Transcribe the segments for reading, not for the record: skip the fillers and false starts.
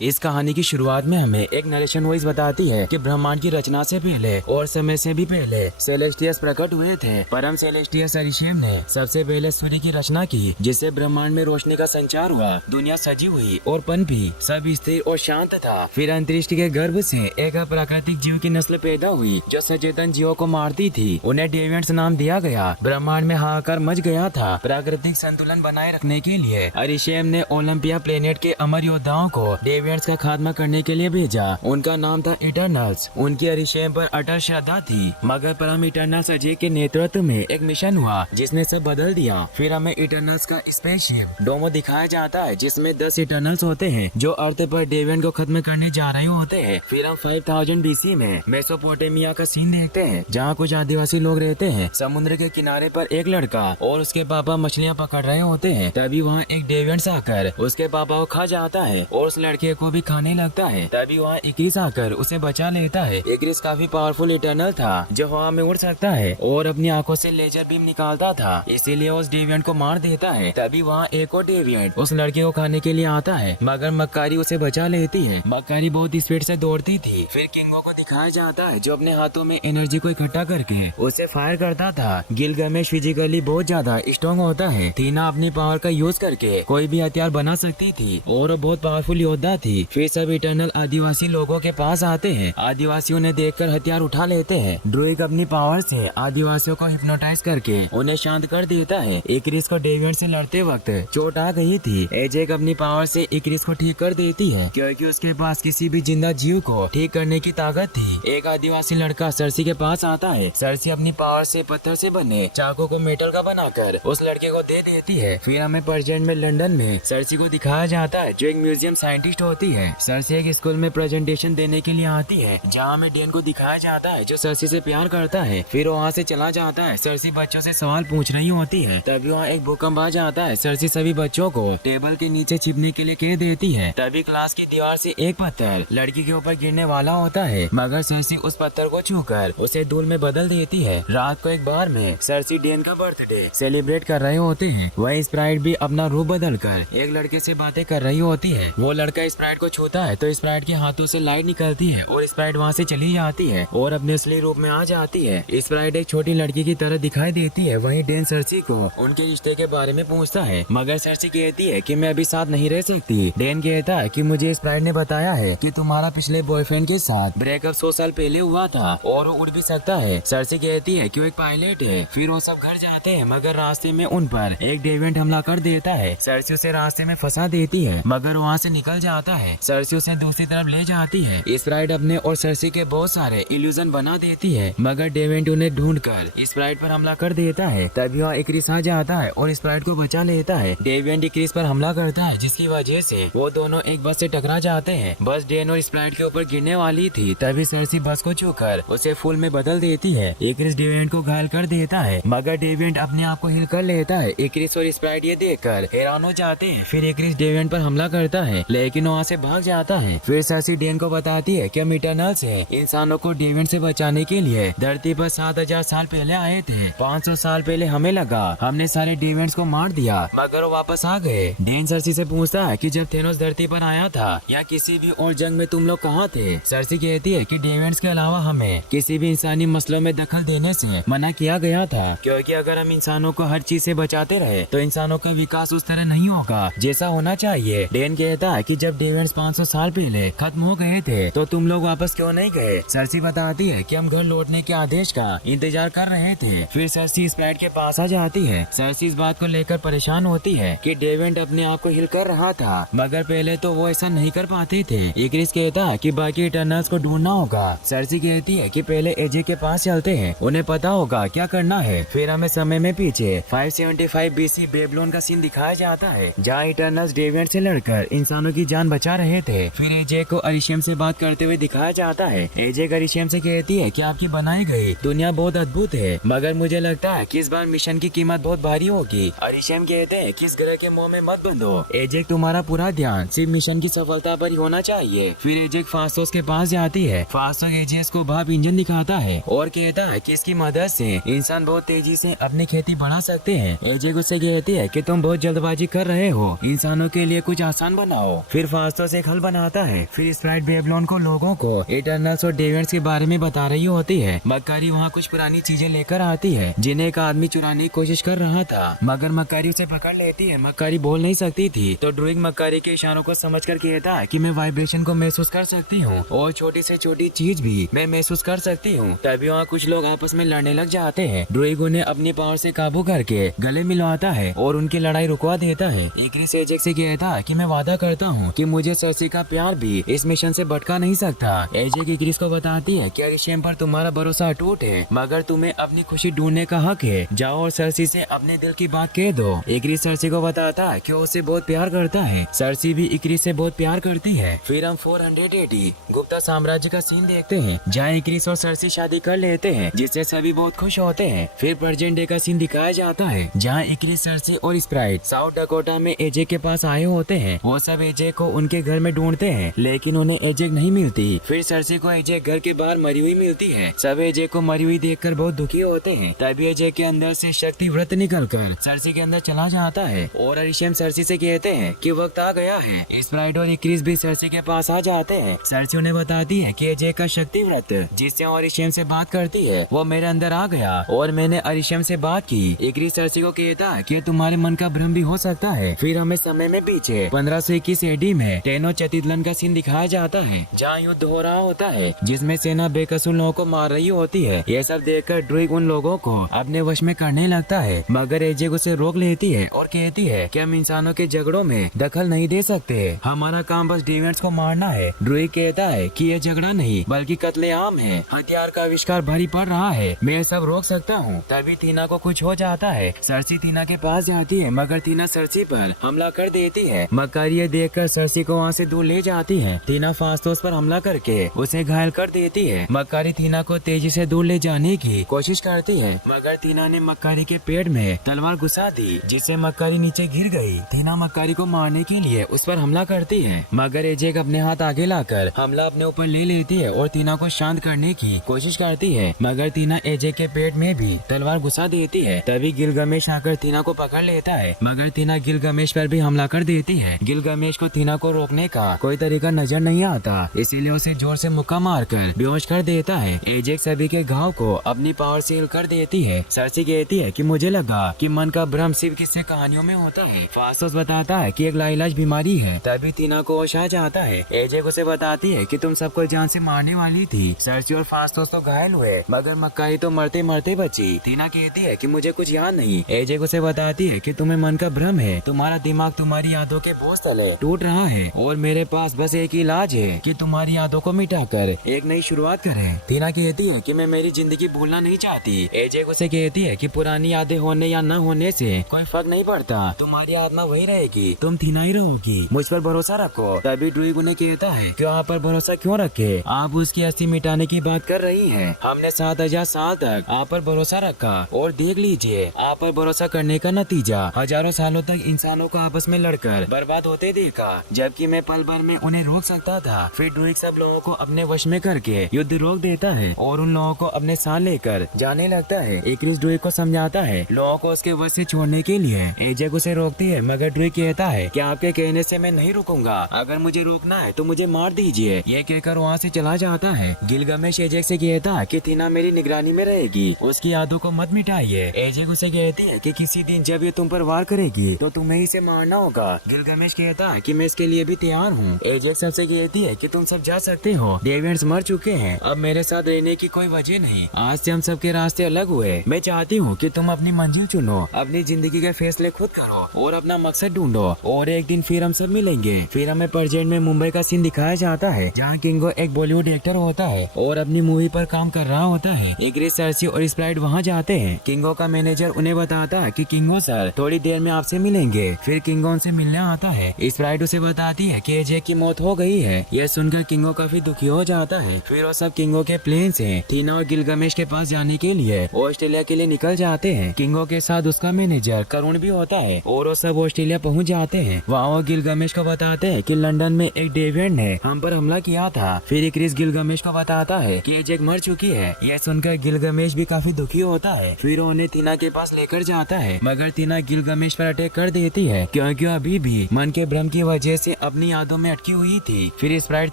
इस कहानी की शुरुआत में हमें एक नरेशन वॉइस बताती है कि ब्रह्मांड की रचना से पहले और समय से भी पहले सेलेस्टियस प्रकट हुए थे। परम सेलेस्टियस अरिशेम ने सबसे पहले सूर्य की रचना की, जिससे ब्रह्मांड में रोशनी का संचार हुआ, दुनिया सजी हुई और पनपी, सब स्थिर और शांत था। फिर अंतरिक्ष के गर्भ से एक अप्राकृतिक जीव की नस्ल पैदा हुई जो सचेतन जीवों को मारती थी। उन्हें डेविएंट्स नाम दिया गया। ब्रह्मांड में हाहाकार मच गया था। प्राकृतिक संतुलन बनाए रखने के लिए अरिशेम ने ओलंपिया प्लेनेट के अमर योद्धाओं को डेविएंट्स का खात्मा करने के लिए भेजा। उनका नाम था इटर्नल्स। उनकी अरिशेम पर अटल श्रद्धा थी। मगर परम इटर्नल्स अजय के नेतृत्व में एक मिशन हुआ जिसने सब बदल दिया। फिर हमें इटर्नल्स का स्पेसशिप डोमो दिखाया जाता है, जिसमें 10 इटर्नल्स होते हैं जो अर्थ पर डेविएंट को खत्म करने जा रहे होते हैं। फिर हम 5000 BC में मेसोपोटामिया का सीन देखते हैं, जहाँ कुछ आदिवासी लोग रहते हैं। समुद्र के किनारे पर एक लड़का और उसके पापा मछलियाँ पकड़ रहे होते हैं। तभी वहाँ एक डेविएंट आकर उसके पापा को खा जाता है और उस लड़के को भी खाने लगता है। तभी वहाँ इक्रिस आकर उसे बचा लेता है। इक्रिस काफी पावरफुल इटर्नल था जो हवा में उड़ सकता है और अपनी आंखों से लेजर बीम निकालता था, इसीलिए उस डेविएंट को मार देता है। तभी वहाँ एक और डेविएंट उस लड़के को खाने के लिए आता है, मगर मक्कारी उसे बचा लेती है। मक्कारी बहुत स्पीड से दौड़ती थी। फिर किंगो को दिखाया जाता है जो अपने हाथों में एनर्जी को इकट्ठा करके उसे फायर करता था। गिलगमेश फिजिकली बहुत ज्यादा स्ट्रॉन्ग होता है। थीना अपनी पावर का यूज करके कोई भी हथियार बना सकती थी और बहुत पावरफुल योद्धा थी। फिर सब इटर्नल आदिवासी लोगों के पास आते हैं। आदिवासियों ने देखकर हथियार उठा लेते हैं। ड्रूइग अपनी पावर से आदिवासियों को हिप्नोटाइज करके उन्हें शांत कर देता है। इक्रिस को डेविएंट से लड़ते वक्त चोट आ गई थी। एजेक अपनी पावर से इक्रिस को ठीक कर देती है, क्योंकि उसके पास किसी भी जिंदा जीव को ठीक करने की ताकत थी। एक आदिवासी लड़का सरसी के पास आता है। सरसी अपनी पावर से पत्थर से बने चाकू को मेटल का बनाकर उस लड़के को दे देती है। फिर हमें प्रेजेंट में लंदन में सरसी को दिखाया जाता है जो एक म्यूजियम साइंटिस्ट होती है। सरसी एक स्कूल में प्रेजेंटेशन देने के लिए आती है, जहाँ हमें डेन को दिखाया जाता है जो सरसी से प्यार करता है। फिर वहाँ से चला जाता है। सरसी बच्चों से सवाल पूछ रही होती है। तभी वहाँ एक भूकंप आ जाता है। सरसी सभी बच्चों को टेबल के नीचे छिपने के लिए कह देती है। तभी क्लास की दीवार से एक पत्थर लड़की के ऊपर गिरने वाला होता है, मगर सरसी उस पत्थर को छूकर उसे धूल में बदल देती है। रात को एक बार में सरसी डेन का बर्थडे सेलिब्रेट कर रहे होते हैं। वह स्प्राइट भी अपना रूप बदल कर एक लड़के से बातें कर रही होती है। वो लड़का स्प्राइट को छूता है तो स्प्राइट के हाथों से लाइट निकलती है और स्प्राइट वहाँ से चली जाती है और अपने असली रूप में आ जाती है। स्प्राइट एक छोटी लड़की की तरह दिखाई देती है। वहीं डेन सरसी को उनके रिश्ते के बारे में पूछता है, मगर सरसी कहती है कि मैं अभी साथ नहीं रह सकती। डेन कहता है कि मुझे स्प्राइट ने बताया है कि तुम्हारा पिछले बॉयफ्रेंड के साथ ब्रेकअप 100 साल पहले हुआ था और वो उड़ भी सकता है। सरसी कहती है कि वो एक पायलट है। फिर वो सब घर जाते हैं, मगर रास्ते में उन पर एक डेविएंट हमला कर देता है। सरसी उसे रास्ते में फंसा देती है, मगर वहाँ से निकल जाता है। सरसी उसे दूसरी तरफ ले जाती है। स्प्राइट अपने और सरसी के बहुत सारे इल्यूजन बना देती है, मगर डेविएंट उन्हें ढूंढकर स्प्राइट पर हमला कर देता है। तभी वहाँ इक्रिस आ जाता है और स्प्राइट को बचा लेता है। डेविएंट इक्रिस पर हमला करता है, जिसकी वजह से वो दोनों एक बस से टकरा जाते हैं। बस डेन और स्प्राइट के ऊपर गिरने वाली थी। तभी सरसी बस को छूकर उसे फूल में बदल देती है। इक्रिस डेविएंट को घायल कर देता है, मगर डेविएंट अपने आप को हिल कर लेता है। इक्रिस और स्प्राइट ये देखकर हैरान हो जाते हैं। फिर इक्रिस डेविएंट पर हमला करता है, लेकिन वहाँ से भाग जाता है। फिर सरसी डेन को बताती है कि हम इटर्नल्स हैं। इंसानों को डेविएंट से बचाने के लिए धरती पर 7000 साल पहले आए थे। 500 साल पहले हमें लगा हमने सारे डेविएंट्स को मार दिया, मगर वो वापस आ गए। डेन सरसी से पूछता है कि जब थेनोस धरती पर आया था या किसी भी और जंग में तुम लोग कहाँ थे। सरसी कहती है कि डेविएंट्स के अलावा हमें किसी भी इंसानी मसलों में दखल देने से मना किया गया था, क्योंकि अगर हम इंसानों को हर चीज से बचाते रहे तो इंसानों का विकास उस तरह नहीं होगा जैसा होना चाहिए। डेन कहता है कि जब डेविएंट्स 500 साल पहले खत्म हो गए थे तो तुम लोग वापस क्यों नहीं गए। सरसी बताती है कि हम घर लौटने के आदेश का इंतजार कर रहे थे। फिर सरसी स्प्राइट के पास आ जाती है। सरसी इस बात को लेकर परेशान होती है कि डेविएंट अपने आप को हिल कर रहा था, मगर पहले तो वो ऐसा नहीं कर पाते थे। इक्रिस कहता है कि बाकी इटर्नल्स को ढूंढना होगा। सरसी कहती है कि पहले एजे के पास चलते हैं, उन्हें पता होगा क्या करना है। फिर हमें समय में पीछे 575 BC बेबलोन का सीन दिखाया जाता है, जहाँ इटर्नल्स डेविएंट से लड़कर इंसानों की जान बचा रहे थे। फिर एजे को अरिशेम से बात करते हुए दिखाया जाता है। एजे अरिशेम से कहती है कि आपकी बनाई गई दुनिया बहुत अद्भुत है, मगर मुझे लगता है कि इस बार मिशन की कीमत बहुत भारी होगी। अरिशेम कहते हैं कि इस ग्रह के मुंह में मत बंधो। एजेक तुम्हारा पूरा ध्यान सिर्फ मिशन की सफलता पर ही होना चाहिए। फिर एजेक फास्टोस के पास जाती है। फास्टोस एजेक को भाप इंजन दिखाता है और कहता है कि इसकी मदद से इंसान बहुत तेजी से अपनी खेती बढ़ा सकते हैं। एजेक उससे कहती है कि तुम बहुत जल्दबाजी कर रहे हो, इंसानों के लिए कुछ आसान बनाओ। फिर फास्टोस एक हल बनाता है। फिर स्प्राइट बेबलोन को लोगों को इटर्नल्स और डेविएंट्स के बारे में बता रही होती है। मक्कारी वहाँ कुछ पुरानी चीजें लेकर आती है जिन्हें एक आदमी चुराने की कोशिश कर रहा था, मगर मक्कारी उसे पकड़ लेती है। मक्कारी बोल नहीं सकती थी तो ड्रूइग मक्कारी के इशारों को समझकर कहता है कि मैं वाइब्रेशन को महसूस कर सकती हूँ और छोटी से छोटी चीज भी मैं महसूस कर सकती हूँ। तभी वहाँ कुछ लोग आपस में लड़ने लग जाते हैं। ड्रूइग उन्हें अपनी पावर से काबू करके गले मिलवाता है और उनकी लड़ाई रुकवा देता है। इक्रिस एजेक से कहता है कि मैं वादा करता हूँ कि मुझे सर्सी का प्यार भी इस मिशन से भटका नहीं सकता। एजेक इक्रिस को बताती है कि अरिशेम पर तुम्हारा भरोसा अटूट है, मगर तुम्हें अपनी खुशी ढूंढने का हक है। जाओ और सर्सी से अपने दिल की बात कह दो। इक्रिस सर्सी को बताता है कि वो उससे बहुत प्यार करता है। सर्सी भी इक्रिस से बहुत प्यार करती है। फिर हम 480 गुप्ता साम्राज्य का सीन देखते हैं जहाँ इक्रिस और सर्सी शादी कर लेते हैं, जिससे सभी बहुत खुश होते हैं। फिर प्रेजेंट डे का सीन दिखाया जाता है जहाँ इक्रिस, सर्सी और स्प्राइट साउथ डकोटा में एजेक के पास आए होते हैं। वो सब एजेक को उनके घर में ढूंढते हैं, लेकिन उन्हें एजेक नहीं मिलती। फिर सर्सी को एजेक घर के बाहर मरी हुई मिलती है। सब एजेक को मरी हुई देखकर बहुत दुखी होते हैं। तभी एजेक के अंदर से शक्ति व्रत निकलकर सर्सी के अंदर चला जाता है और अरिशेम सर्सी से कहते हैं कि वक्त आ गया है। स्प्राइट और इक्रिस भी सर्सी के पास आ जाते हैं। सर्सी उन्हें बताती है कि एजेक का शक्ति व्रत जिससे अरिशेम से बात करती है वो मेरे अंदर आ गया और मैंने अरिशेम से बात की। इक्रिस सर्सी को कहता है कि तुम्हारे मन का भ्रम भी हो सकता है। फिर हमें समय में पीछे 1521 एडी में टेनोचटिट्लन का सीन दिखाया जाता है जहाँ युद्ध हो रहा होता है, जिसमें सेना बेकसूर लोगों को मार रही होती है। ये सब देखकर ड्रूइग उन लोगों को अपने वश में करने लगता है, मगर एजेक उसे रोक लेती है और कहती है कि हम इंसानों के झगड़ों में दखल नहीं दे सकते, हमारा काम बस डेविएंट्स को मारना है। ड्रूइग कहता है कि ये झगड़ा नहीं बल्कि कत्लेआम है, हथियार का आविष्कार भारी पड़ रहा है, मैं सब रोक सकता हूँ। तभी टीना को कुछ हो जाता है। सर्सी टीना के पास जाती है, मगर टीना सर्सी पर हमला कर देती है। मक्कारी ये देखकर सर्सी को वहाँ से दूर ले जाती है। टीना फास्टोस पर हमला करके उसे घायल कर देती है। मक्कारी टीना को तेजी से दूर ले जाने की कोशिश करती है, मगर टीना ने मक्कारी के पेट में तलवार घुसा दी, जिससे मक्कारी नीचे गिर गई। टीना मक्कारी को मारने के लिए उस पर हमला करती है, मगर एजेक अपने हाथ आगे लाकर हमला अपने ऊपर ले लेती है और टीना को शांत करने की कोशिश करती है, मगर टीना एजेक के पेट में भी तलवार घुसा देती है। तभी गिलगमेश आकर टीना को पकड़ लेता है, मगर टीना गिलगमेश पर भी हमला कर देती है। गिलगमेश को टीना को रोकने का कोई तरीका नजर नहीं आता, इसीलिए उसे जोर से मुक्का मारकर बेहोश कर देता है। एजेक सभी के घाव को अपनी पावर से हिल कर देती है। सर्सी कहती है कि मुझे लगा कि मन का भ्रम सिर्फ किस्से कहानियों में होता है। फास्टोस बताता है कि एक लाइलाज बीमारी है। तभी टीना को होश आ जाता है। एजेक उसे बताती है कि तुम सबको जान से मारने वाली थी। सर्सी और फास्टोस तो घायल हुए, मगर मक्कारी तो मरते मरते बची। टीना कहती है कि मुझे कुछ याद नहीं। एजेक उसे बताती है कि तुम्हें मन का भ्रम है, तुम्हारा दिमाग तुम्हारी यादों के बोझ तले टूट रहा है और मेरे पास बस एक ही इलाज है कि तुम्हारी यादों को मिटाकर एक नई शुरुआत करें। टीना कहती है कि मैं मेरी जिंदगी भूलना नहीं चाहती। एजेक उसे कहती है कि पुरानी यादें होने या न होने से कोई फर्क नहीं पड़ता, तुम्हारी आत्मा वही रहेगी, तुम टीना ही रहोगी, मुझ पर भरोसा रखो। तभी ड्रूइग उन्हें कहता है कि आप पर भरोसा क्यों रखे, आप उसकी अस्थि मिटाने की बात कर रही हैं। हमने 7000 साल तक आप पर भरोसा रखा और देख लीजिए आप पर भरोसा करने का नतीजा, हजारों सालों तक इंसानों को आपस में लड़कर बर्बाद होते देखा, जबकि मैं पल भर में उन्हें रोक सकता था। फिर ड्रूइग सब लोगों को अपने वश में करके युद्ध रोक देता है और उन लोगों को अपने साथ लेकर जाने लगता है। इक्रिस ड्रूइग को समझाता है लोगों को उसके वश से छोड़ने के लिए। एजेक उसे रोकती है, मगर ड्रूइग कहता है कि आपके कहने से मैं नहीं रुकूंगा, अगर मुझे रोकना है तो मुझे मार दीजिए। ये कहकर वहाँ से चला जाता है। गिलगमेश एजेक से कहता है कि टीना मेरी निगरानी में रहेगी, उसकी यादों को मत मिटाइए। एजेक उसे कहती है कि किसी दिन जब ये तुम पर वार करेगी तो तुम्हें ही इसे मारना होगा। गिलगमेश कहता है कि मैं इसके लिए भी तैयार हूँ। एजेक सबसे कहती है कि तुम सब जा सकते हो, डेविएंट्स मर चुके हैं, अब मेरे साथ रहने की कोई वजह नहीं, आज से हम सबके रास्ते अलग हुए। मैं चाहती हूँ कि तुम अपनी मंजिल चुनो, अपनी जिंदगी के फैसले खुद करो और अपना मकसद ढूंढो और एक दिन फिर हम सब मिलेंगे। फिर हमें प्रेजेंट में मुंबई का सीन दिखाया जाता है जहाँ किंगो एक बॉलीवुड एक्टर होता है और अपनी मूवी पर काम कर रहा होता है। इक्रिस, सर्सी और स्प्राइट वहाँ जाते हैं। किंगो का मैनेजर उन्हें बताता है कि किंगो सर थोड़ी देर में आपसे मिलेंगे। फिर किंगो उनसे मिलने आता है। स्प्राइट उसे बताती है कि एजेक की मौत हो गई है। यह सुनकर किंगो काफी दुखी हो जाता है। फिर वो सब किंगो के प्लेन से टीना और गिलगमेश के पास जाने के लिए ऑस्ट्रेलिया के लिए निकल जाते हैं। किंगो के साथ उसका मैनेजर करुण भी होता है और वो सब ऑस्ट्रेलिया पहुंच जाते हैं। वहाँ वो गिलगमेश को बताते हैं कि लंदन में एक डेविएंट ने हम पर हमला किया था। फिर इक्रिस गिलगमेश को बताता है कि एजेक मर चुकी है। यह सुनकर गिलगमेश भी काफी दुखी होता है। फिर उन्हें टीना के पास लेकर जाता है, मगर टीना गिलगमेश पर अटैक कर देती है क्योंकि अभी भी मन के भ्रम की वजह से अपनी यादों में अटकी हुई थी। फिर स्प्राइट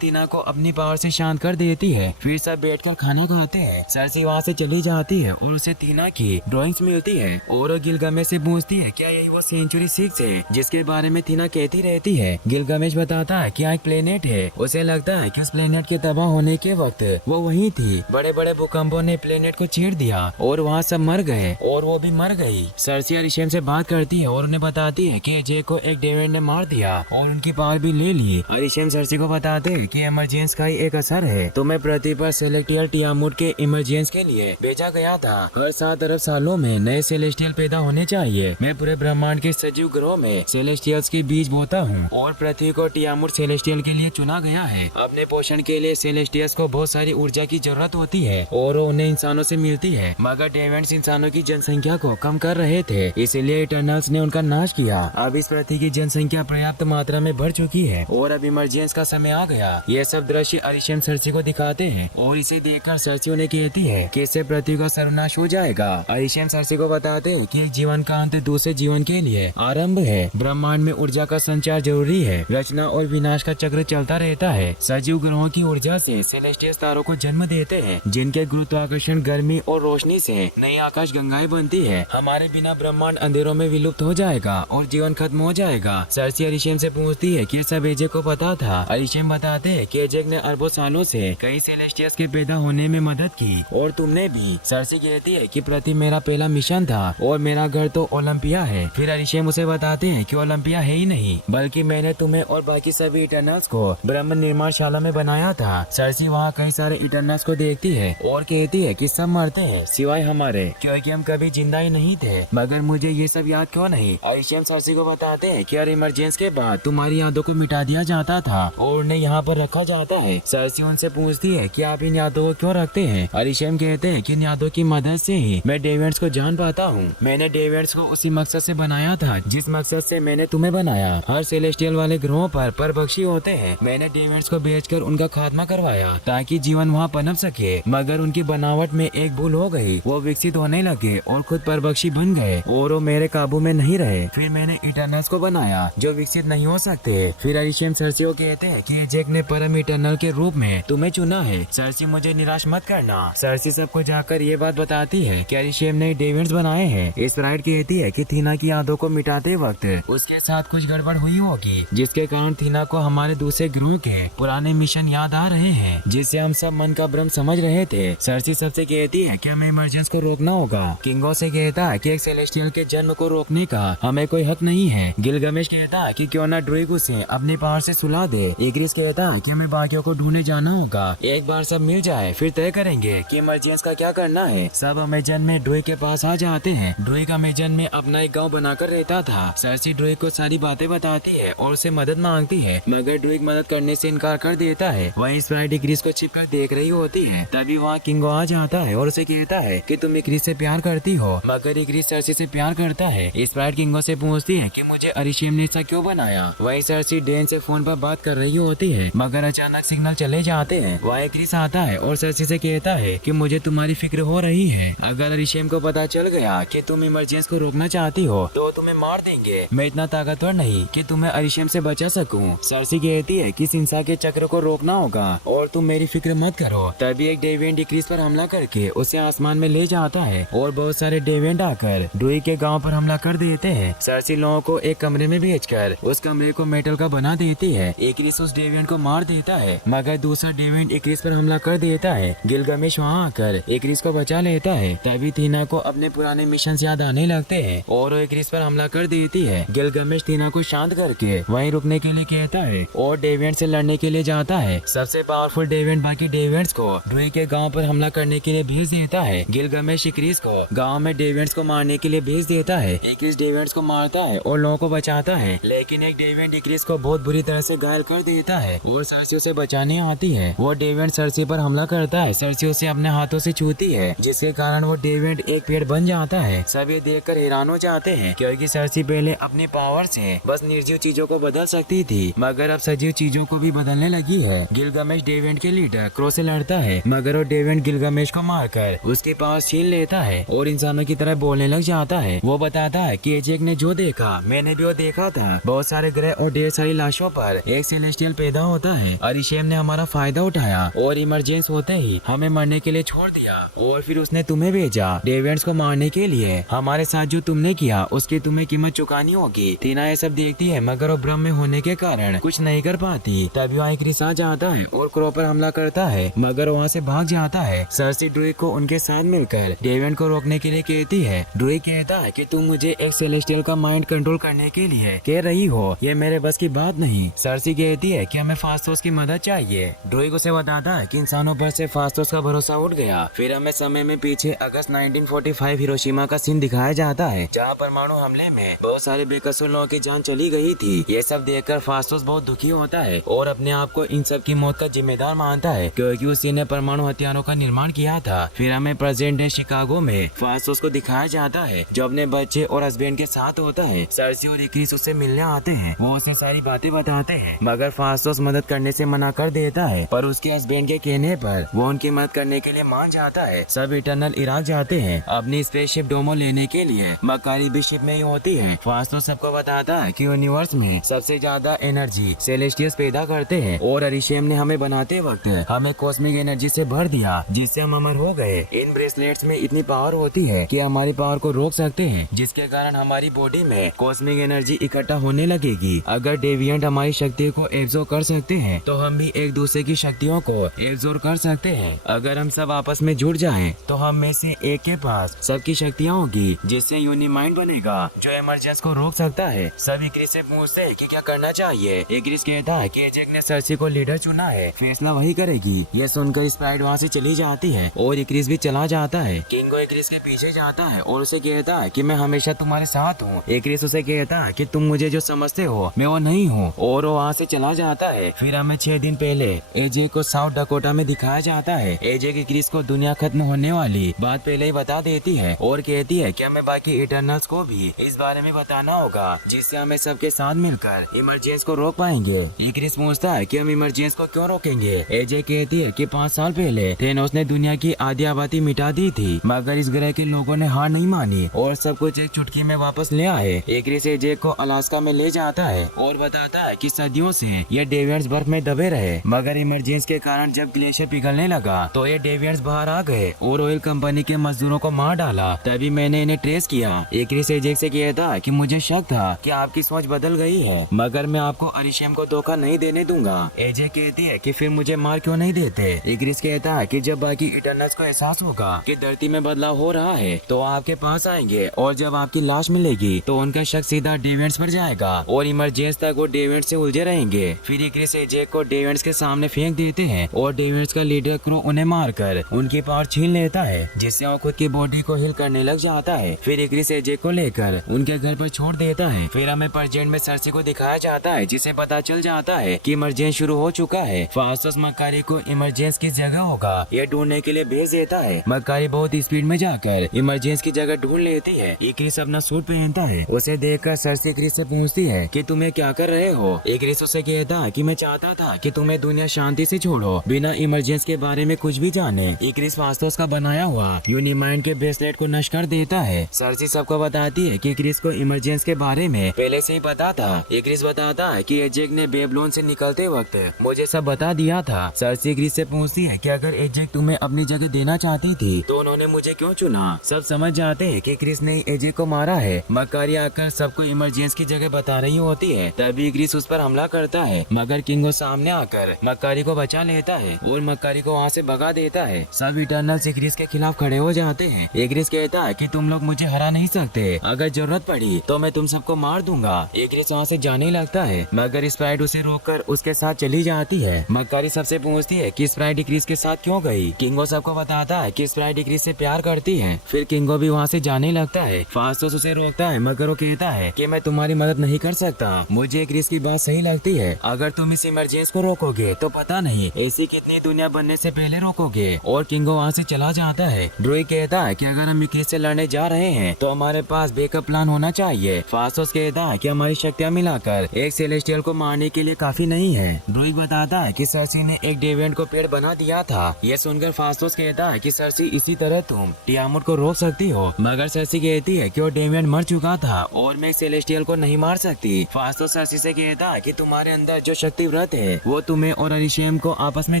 टीना को अपनी पावर से शांत कर देती है। फिर सब बैठकर खाना खाते हैं। सरसी वहाँ से चली जाती है और उसे टीना की ड्राइंग्स मिलती है और वो गिलगामेश से पूछती है क्या यही वो सेंचुरी 6 है जिसके बारे में टीना कहती रहती है। गिलगामेश बताता है कि एक प्लेनेट है। उसे लगता है कि उस प्लेनेट के तबाह होने के वक्त वो वहीं थी। बड़े बड़े भूकंपों ने प्लेनेट को चीर दिया और वहाँ सब मर गए और वो भी मर गई। सरसी अरिशेम से बात करती है और उन्हें बताती है कि अजय को एक डेविड ने मार दिया और उनकी पावर भी ले ली। अरिशेम सरसी को बताते हैं कि इमरजेंस का ही एक असर है। तुम्हें पृथ्वी पर सेलेस्टियल टियामुट के इमरजेंस के लिए भेजा गया था। हर 7 अरब सालों में नए सेलेस्टियल पैदा होने चाहिए। मैं पूरे ब्रह्मांड के सजीव ग्रहों में सेलेस्टियल्स के बीज बोता हूँ और पृथ्वी को टियामुट सेलेस्टियल के लिए चुना गया है। अपने पोषण के लिए सेलेस्टियल्स को बहुत सारी ऊर्जा की जरूरत होती है और उन्हें इंसानों से मिलती है, मगर डेविड्स इंसानों की जनसंख्या को कम कर रहे थे, इसलिए इटर्नल्स ने उनका नाश किया। अब इस पृथ्वी की जनसंख्या पर्याप्त मात्रा में बढ़ चुकी है और अब इमरजेंस का समय आ गया। यह सब दृश्य अरिशेम सरसी को दिखाते हैं और इसे देखकर सरसी उन्हें कहती है कि इससे पृथ्वी का सर्वनाश हो जाएगा। अरिशेम सरसी को बताते हैं कि एक जीवन का अंत दूसरे जीवन के लिए आरंभ है। ब्रह्मांड में ऊर्जा का संचार जरूरी है। रचना और विनाश का चक्र चलता रहता है। सजीव ग्रहों की ऊर्जा से सेलेस्टियल तारों को जन्म देते हैं, जिनके गुरुत्वाकर्षण, गर्मी और रोशनी से नई आकाश गंगाएं बनती है। हमारे बिना ब्रह्मांड अंधेरों में विलुप्त हो जाएगा और जीवन खत्म हो जाएगा। सरसी अरिशेम से पूछती है कि सब एजे को पता था। अरिशेम बताते हैं कि एजे ने अरबों सालों से कई सेलेस्टियल्स के पैदा होने में मदद की और तुमने भी। सरसी कहती है कि पृथ्वी मेरा पहला मिशन था और मेरा घर तो ओलंपिया है। फिर अरिशेम उसे बताते हैं कि ओलंपिया है ही नहीं, बल्कि मैंने तुम्हें और बाकी सभी इटर्नल्स को ब्रह्म निर्माणशाला में बनाया था। सरसी वहाँ कई सारे इटर्नल्स को देखती है और कहती है कि सब मरते हैं सिवाय हमारे, क्योंकि हम कभी जिंदा ही नहीं थे। मगर मुझे ये सब याद क्यों नहीं? अरिशेम सरसी को बताते हैं कि हर इमरजेंस के बाद तुम्हारी यादों को मिटा दिया जाता था और उन्हें यहाँ पर रखा जाता है। सरसी उनसे पूछती है कि आप इन यादों को क्यों रखते हैं? अरिशेम कहते हैं कि इन यादों की मदद से ही मैं डेविड्स को जान पाता हूँ। मैंने डेविड्स को उसी मकसद से बनाया था जिस मकसद से मैंने तुम्हें बनाया। हर सेलेस्टियल वाले ग्रहों पर परभक्षी होते हैं। मैंने डेविड्स को बेचकर उनका खात्मा करवाया ताकि जीवन वहाँ पनप सके, मगर उनकी बनावट में एक भूल हो गई। वो विकसित होने लगे और खुद परभक्षी बन गए और वो मेरे काबू में नहीं रहे। फिर मैंने इटर्नल्स को बनाया जो विकसित नहीं हो सकते। फिर अरिशेम सरसी को कहते हैं कि एजेक ने परम इटर्नल के रूप में तुम्हें चुना है। सरसी मुझे निराश मत करना। सरसी सबको जाकर ये बात बताती है कि अरिशेम ने डेविड्स बनाए हैं। स्प्राइट कहती है कि टीना की यादों को मिटाते वक्त उसके साथ कुछ गड़बड़ हुई होगी, जिसके कारण टीना को हमारे दूसरे ग्रह के पुराने मिशन याद आ रहे हैं, जिससे हम सब मन का भ्रम समझ रहे थे। सरसी सबसे कहती है कि हमें इमरजेंस को रोकना होगा। किंगो से कहता है कि एक सेलेस्टियल के जन्म को रोकने का हमें कोई हक नहीं है। गिलगमेश कहता है कि क्यों ना ड्रुइग उसे अपनी पावर से सुला दे। इग्रिस कहता है कि हमें बाकियों को ढूंढने जाना होगा। एक बार सब मिल जाए फिर तय करेंगे कि इमरजेंस का क्या करना है। सब अमेजन में ड्रुइग के पास आ जाते हैं। ड्रुइग अमेजन में अपना एक गाँव बनाकर रहता था। सरसी ड्रुइग को सारी बातें बताती है और उसे मदद मांगती है, मगर ड्रुइग मदद करने से इनकार कर देता है। वहीं स्प्राइट इग्रिस को छिपकर देख रही होती है। तभी वहाँ किंगो आ जाता है और उसे कहता है कि तुम इग्रिस से प्यार करती हो, मगर इग्रिस सरसी से प्यार करता है। स्प्राइट किंगो से पूछती है कि मुझे अरिशेम ने ऐसा क्यों बनाया। वहीं सरसी डेन से फोन पर बात कर रही होती है, मगर अचानक सिग्नल चले जाते हैं। वहाँ इग्रिस आता है और सरसी से कहता है कि मुझे तुम्हारी फिक्र हो रही है। अगर अरिशेम को पता चल गया कि तुम इमरजेंस को रोकना चाहती हो तो तुम्हें मार देंगे। मैं इतना ताकतवर नहीं कि तुम्हें अरिशेम से बचा सकूं। सरसी कहती है कि सिंसा के चक्र को रोकना होगा और तुम मेरी फिक्र मत करो। तभी एक डेविएंट इग्रिस पर हमला करके उसे आसमान में ले जाता है और बहुत सारे डेविएंट आकर ड्रुइग के गांव पर हमला कर देते हैं। सरसी लोगों को एक कमरे में भेजकर उस कमरे को मेटल का बना देती है। इग्रिस उस डेविएंट को मार देता है, मगर दूसरा डेविएंट इग्रिस पर हमला कर देता है। गिलगमेश वहाँ आकर इग्रिस को बचा लेता है। तभी टीना को अपने पुराने मिशन याद आने लगते हैं और वो इग्रिस पर हमला कर देती है। गिलगमेश टीना को शांत करके वहीं रुकने के लिए कहता है और डेविएंट से लड़ने के लिए जाता है। सबसे पावरफुल डेविएंट बाकी डेविएंट्स को ड्रुइग के गांव पर हमला करने के लिए भेज देता है। गिलगमेश इग्रिस को गांव में डेविएंट्स को मारने के लिए भेज देता है। इग्रिस डेविएंट्स को मारता है और लोगों को बचाता है, लेकिन एक डेविएंट इग्रिस को बहुत बुरी तरह से घायल कर देता है और सरसी उसे बचाने आती है। वो डेविएंट सरसी पर हमला करता है। सरसी उसे अपने हाथों से छूती है, जिसके कारण वो डेविएंट एक पेड़ बन जाता है। सब ये देखकर हैरान हो जाते हैं क्योंकि सरसी पहले अपने पावर से बस निर्जीव चीजों को बदल सकती थी, मगर अब सजीव चीजों को भी बदलने लगी है। गिलगामेश डेविएंट के लीडर क्रो से लड़ता है, मगर वो डेविएंट गिलगामेश को मारकर उसके पास छीन लेता है और इंसानों की तरह बोलने लग जाता है। वो बताता है कि एजेक ने जो देखा मैंने भी वो देखा था, बहुत सारे ग्रह और ढेर सारी लाशों पर एक सेलेस्टियल पैदा होता है। अरिशेम ने हमारा फायदा उठाया और इमरजेंस होते ही हमें मरने के लिए छोड़ दिया और फिर उसने तुम्हें भेजा डेविएंट्स को मारने के लिए। हमारे साथ जो तुमने किया उसकी तुम्हें कीमत चुकानी होगी। टीना ये सब देखती है, मगर वो भ्रम में होने के कारण कुछ नहीं कर पाती। तभी वहाँ क्रिस आ जाता है और क्रो पर हमला करता है, मगर वहाँ से भाग जाता है। सरसी ड्रूइग को उनके साथ मिलकर डेविएंट को रोकने के लिए कहती है। ड्रूइग कहता है कि तुम मुझे एक सेलेस्टियल का माइंड कंट्रोल करने के लिए कह रही हो, ये मेरे बस की बात नहीं। सरसी कहती है कि हमें फास्टोस की मदद चाहिए। ड्रूइग उसे बताता है कि इंसानों पर से फास्टोस का भरोसा उठ गया। फिर हमें समय में पीछे अगस्त 1945 हिरोशिमा का सीन दिखाया जाता है, जहाँ परमाणु हमले में बहुत सारे बेकसूर लोगों की जान चली गई थी। ये सब देखकर फास्टोस बहुत दुखी होता है और अपने आप को इन सब की मौत का जिम्मेदार मानता है, क्योंकि उसी ने परमाणु हथियारों का निर्माण किया था। फिर हमें प्रेजेंट डे शिकागो में फास्टोस को दिखाया जाता है, जो अपने बच्चे और हस्बैंड के साथ होता है। सरसी और इक्रिस उससे मिलने आते हैं, वो उसे सारी बातें बताते हैं, मगर फास्टोस मदद करने से मना कर देता है। पर उसके हस्बैंड के कहने पर वो उनकी मदद करने के लिए मान जाता है। सब इटरनल इराक जाते हैं अपनी स्पेसशिप डोमो लेने के लिए। मकारी भी शिप में ही होती है। फास्टोस सबको बताता है कि यूनिवर्स में सबसे ज्यादा एनर्जी सेलेस्टियस पैदा करते हैं और अरिशेम ने हमें बनाते वक्त हमें कॉस्मिक एनर्जी से भर दिया, जिससे हम अमर हो गए। इन ब्रेसलेट्स में इतनी पावर होती है कि हमारी पावर को रोक सकते हैं, जिसके कारण हमारी बॉडी में कॉस्मिक एनर्जी इकट्ठा होने लगेगी। अगर डेविएंट हमारी शक्ति को एब्जॉर्ब कर सकते हैं तो हम भी एक दूसरे की शक्तियों को एब्जॉर्ब कर सकते हैं। अगर हम सब आपस में जुड़ जाएं, तो हम में से एक के पास सबकी शक्तियाँ होगी, जिससे यूनिमाइंड बनेगा जो इमरजेंस को रोक सकता है। सब इक्रिस से पूछते हैं कि क्या करना चाहिए। इक्रिस कहता है कि एजेक ने सरसी को लीडर चुना है, फैसला वही करेगी। ये सुनकर स्प्राइट वहाँ से चली जाती है और इक्रिस भी चला जाता है। किंगो इक्रिस के पीछे जाता है और उसे कहता है कि मैं हमेशा तुम्हारे साथ हूँ। इक्रिस उसे कहता है कि तुम मुझे जो समझते हो मैं वो नहीं हूँ, और वो वहाँ से चला जाता है। फिर हमें 6 दिन पहले एजेक को साउथ डकोटा में दिखाया जाता है। एजेक इक्रिस को दुनिया खत्म होने वाली बात पहले ही बता देती है और कहती है कि हमें बाकी इटरनल्स को भी इस बारे में बताना होगा, जिससे हमें सबके साथ मिलकर इमरजेंस को रोक पाएंगे। इक्रिस पूछता है कि हम इमरजेंस को क्यों रोकेंगे। एजे कहती है कि 5 साल पहले थेनोस ने दुनिया की आधी आबादी मिटा दी थी, मगर इस ग्रह के लोगों ने हार नहीं मानी और सब कुछ एक चुटकी में वापस ले आए। इक्रिस एजे को अलास्का में ले जाता है और बताता है कि सदियों से ये डेविएंट्स बर्फ में दबे रहे, मगर इमरजेंस के कारण जब ग्लेशियर पिघलने लगा तो ये डेविएंट्स बाहर आ गए और ऑयल कंपनी के मजदूरों को मार डाला। तभी मैंने इन्हें ट्रेस किया। इक्रिस एजेक से कहता कि मुझे शक था कि आपकी सोच बदल गई है, मगर मैं आपको अरिशेम को धोखा नहीं देने दूंगा। एजेक कहती है कि फिर मुझे मार क्यों नहीं देते। इक्रिस कहता है कि जब बाकी इटरनल्स को एहसास होगा कि धरती में बदलाव हो रहा है तो आपके पास आएंगे, और जब आपकी लाश मिलेगी तो उनका शक सीधा डेविएंट्स पर जाएगा और इमरजेंस तक वो डेविएंट्स से उलझे रहेंगे। फिर इक्रिस एजेक को डेविएंट्स के सामने फेंक देते हैं और डेविएंट्स का लीडर क्रो उन्हें मारकर उनकी पावर छीन लेता है, जिससे वो खुद की बॉडी को हिल करने लग जाता है। फिर इक्रिस एजेक को लेकर उनके घर पर छोड़ देता है। फिर हमें प्रेजेंट में सरसी को दिखाया जाता है, जिसे पता चल जाता है कि इमरजेंस शुरू हो चुका है। फास्टोस मकारी को इमरजेंस की जगह होगा ये ढूंढने के लिए भेज देता है। मकारी बहुत स्पीड में जाकर इमरजेंस की जगह ढूंढ लेती है। इक्रिस अपना सूट पहनता है। उसे देखकर सरसी इक्रिस से पूछती है कि तुम्हें क्या कर रहे हो। इक्रिस उसे कहता है कि मैं चाहता था कि तुम्हें दुनिया शांति से छोड़ो बिना इमरजेंस के बारे में कुछ भी जाने। इक्रिस फास्टोस का बनाया हुआ यूनिमाइंड के ब्रेसलेट को नष्ट कर देता है। सरसी सबको बताती है कि इक्रिस को इमरजेंस के बारे में पहले से ही पता था। इक्रिस बताता है कि एजेक ने बेबलोन से निकलते वक्त मुझे सब बता दिया था। सरसी इक्रिस से पूछती है कि अगर एजेक तुम्हें अपनी जगह देना चाहती थी तो उन्होंने मुझे क्यों चुना। सब समझ जाते हैं कि इक्रिस ने एजेक को मारा है। मकारी आकर सबको इमरजेंस की जगह बता रही होती है। तभी इक्रिस उस पर हमला करता है, मगर किंगो सामने आकर मकारी को बचा लेता है और मकारी को वहाँ से भगा देता है। सब इटरनल्स इक्रिस के खिलाफ खड़े हो जाते हैं। इक्रिस कहता है कि तुम लोग मुझे हरा नहीं सकते, अगर जरूरत पड़ी तो मैं तुम सबको मार दूंगा। इक्रिस वहाँ से जाने लगता है, मगर स्प्राइट उसे रोककर उसके साथ चली जाती है। मकारी सबसे पूछती है कि स्प्राइट इक्रिस के साथ क्यों गई। किंगो सबको बताता है कि स्प्राइट इक्रिस से प्यार करती है। फिर किंगो भी वहाँ से जाने लगता है। फास्टोस उसे रोकता है, मगर वो कहता है कि मैं तुम्हारी मदद नहीं कर सकता। मुझे इक्रिस की बात सही लगती है। अगर तुम इस इमरजेंस को रोकोगे तो पता नहीं ऐसी कितनी दुनिया बनने से पहले रोकोगे। और किंगो वहाँ से चला जाता है। ड्रूइग कहता है कि अगर हम इक्रिस से लड़ने जा रहे हैं तो हमारे पास बैकअप प्लान आसान होना चाहिए। फास्टोस कहता है कि हमारी शक्तियाँ मिलाकर एक सेलेस्टियल को मारने के लिए काफी नहीं है। ड्रूइग बताता है कि सर्सी ने एक डेविएंट को पेड़ बना दिया था। ये सुनकर फास्टोस कहता है कि सर्सी इसी तरह तुम टियामुट को रोक सकती हो, मगर सर्सी कहती है कि वो डेविएंट मर चुका था और मैं एक सेलेस्टियल को नहीं मार सकती। फास्टोस सर्सी से कहता है कि तुम्हारे अंदर जो शक्ति व्रत है वो तुम्हें और अरिशेम को आपस में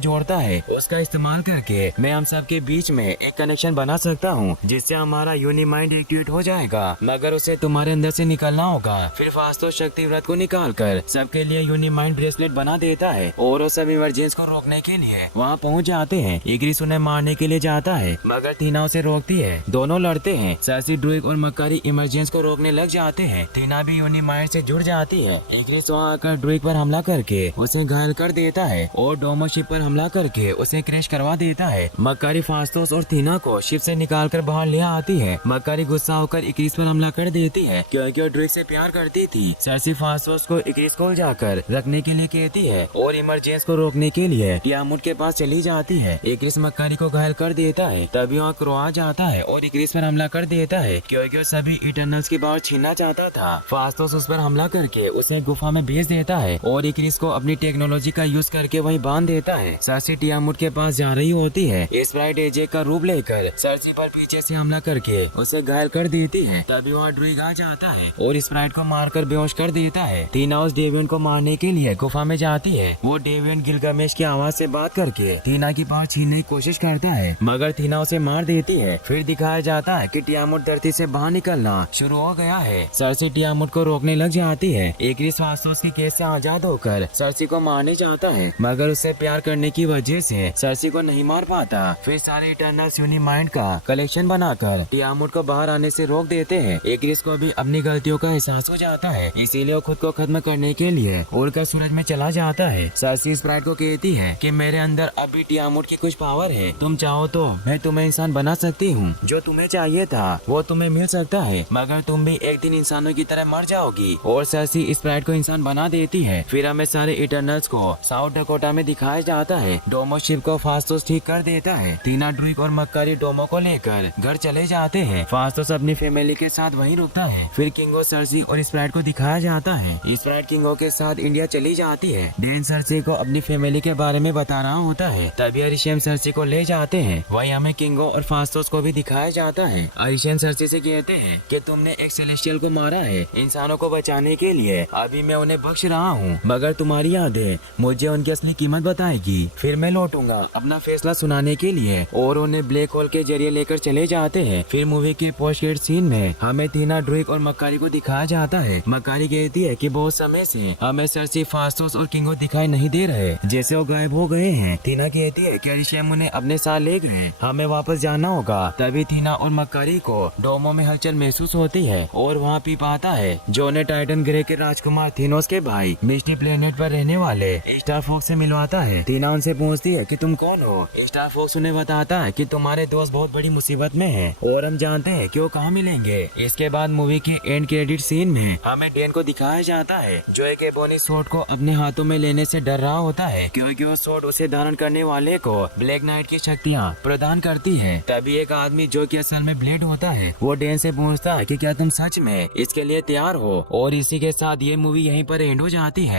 जोड़ता है। उसका इस्तेमाल करके मैं हम सब के बीच में एक कनेक्शन बना सकता हूँ जिससे हमारा यूनिमाइंड एक्टिवेट हो जाएगा, मगर उसे तुम्हारे अंदर से निकलना होगा। फिर फास्टोस शक्ति व्रत को निकाल कर सबके लिए यूनिमाइंड ब्रेसलेट बना देता है और वो सब इमरजेंस को रोकने के लिए वहाँ पहुँच जाते हैं। इग्रिस उन्हें मारने के लिए जाता है मगर थीना उसे रोकती है। दोनों लड़ते हैं। सर्सी, ड्रूइग और मकारी इमरजेंस को रोकने लग जाते हैं। थीना भी यूनिमाइंड से जुड़ जाती है। इग्रिस वहाँ आकर ड्रूइग पर हमला करके उसे घायल कर देता है और डोमो शिप पर हमला करके उसे क्रैश करवा देता है। मकारी फास्टोस और थीना को शिप से निकाल कर बाहर ले आती है। मकारी गुस्सा होकर इग्रिस पर हमला कर देती है क्योंकि वो ड्रूइग से प्यार करती थी। सर्सी फास्टोस को इग्रिस को जाकर रखने के लिए कहती है और इमरजेंस को रोकने के लिए टियामुट के पास चली जाती है। इग्रिस मकारी को घायल कर देता है। तभी वहाँ क्रो आ जाता है और इग्रिस पर हमला कर देता है क्योंकि वो सभी इटर्नल्स की पावर छीनना चाहता था। फास्टोस उस पर हमला करके उसे गुफा में भेज देता है और इग्रिस को अपनी टेक्नोलॉजी का यूज करके वहीं बांध देता है। सर्सी टियामुट के पास जा रही होती है। स्प्राइट एजे का रूप लेकर सर्सी पर पीछे से हमला करके उसे घायल कर देती है। तभी वहाँ ड्रूइग आ जाता है और स्प्राइट को मारकर बेहोश कर देता है। थीना उस डेविएंट को मारने के लिए गुफा में जाती है। वो डेविएंट गिलगामेश की आवाज से बात करके थीना की पावर छीनने की कोशिश करता है मगर थीना उसे मार देती है। फिर दिखाया जाता है कि टियामुट धरती से बाहर निकलना शुरू हो गया है। सर्सी टियामुट को रोकने लग जाती है। इग्रिस फास्टोस की केस से आजाद होकर सर्सी को मारने चाहता है मगर उससे प्यार करने की वजह से सर्सी को नहीं मार पाता। फिर सारे इटर्नल्स यूनिमाइंड का कलेक्शन बनाकर टियामुट को बाहर आने से रोक देते हैं। इग्रिस को भी अपनी गलतियों का एहसास हो जाता है, इसीलिए वो खुद को खत्म करने के लिए उड़कर सूरज में चला जाता है। सर्सी स्प्राइट को कहती है कि मेरे अंदर अभी टियामुट की कुछ पावर है, तुम चाहो तो मैं तुम्हें इंसान बना सकती हूँ। जो तुम्हें चाहिए था वो तुम्हें मिल सकता है, मगर तुम भी एक दिन इंसानों की तरह मर जाओगी। और सर्सी स्प्राइट को इंसान बना देती है। फिर हमें सारे इटर्नल्स को साउथ डकोटा में दिखाया जाता है। डोमो शिप को फास्टोस ठीक कर देता है। थीना, ड्रूइग और मकारी डोमो को लेकर घर चले जाते हैं। फास्टोस अपनी फैमिली के साथ वहीं रुकता है। फिर किंगो, सर्सी और स्प्राइट को दिखाया जाता है। स्प्राइट किंगो के साथ इंडिया चली जाती है। डैन सर्सी को अपनी फैमिली के बारे में बता रहा होता है। तभी अरिशेम सर्सी को ले जाते हैं। वहीं हमें किंगो और फास्टोस को भी दिखाया जाता है। अरिशेम सर्सी से कहते हैं कि तुमने एक सेलेस्टियल को मारा है इंसानों को बचाने के लिए। अभी मैं उन्हें बख्श रहा हूँ, मगर तुम्हारी यादें मुझे उनकी असली कीमत बताएगी। फिर मैं लौटूंगा अपना फैसला सुनाने के लिए। और उन्हें ब्लैक होल के जरिए लेकर चले जाते हैं। फिर मूवी के पोस्ट क्रेडिट सीन में हमें थीना, ड्रूइग और मकारी को दिखाया जाता है। मकारी कहती है कि बहुत समय से हमें सर्सी, फास्टोस और किंगो दिखाई नहीं दे रहे, जैसे वो गायब हो गए हैं। थीना कहती है कि अरिशेम उन्हें अपने साथ ले गए, हमें वापस जाना होगा। तभी थीना और मकारी को डोमो में हलचल महसूस होती है और वहाँ पीप आता है जो उन्हें टाइटन ग्रह के राजकुमार थीनोस के भाई मिस्टी प्लेनेट पर रहने वाले स्टार फॉक्स से मिलवाता है। थीना उनसे पूछती है कि तुम कौन हो। स्टार फॉक्स उन्हें बताता है कि तुम्हारे दोस्त बहुत बड़ी मुसीबत में हैं और हम जानते हैं कि वो कहाँ मिलेंगे। इसके बाद मूवी के एंड क्रेडिट सीन में हमें डैन को दिखाया जाता है जो एक एबोनी स्वॉर्ड को अपने हाथों में लेने से डर रहा होता है क्योंकि वो स्वॉर्ड उसे धारण करने वाले को ब्लैक नाइट की शक्तियाँ प्रदान करती है। तभी एक आदमी जो कि असल में ब्लेड होता है वो डैन से पूछता है कि क्या तुम सच में इसके लिए तैयार हो। और इसी के साथ ये मूवी यहीं पर एंड हो जाती है।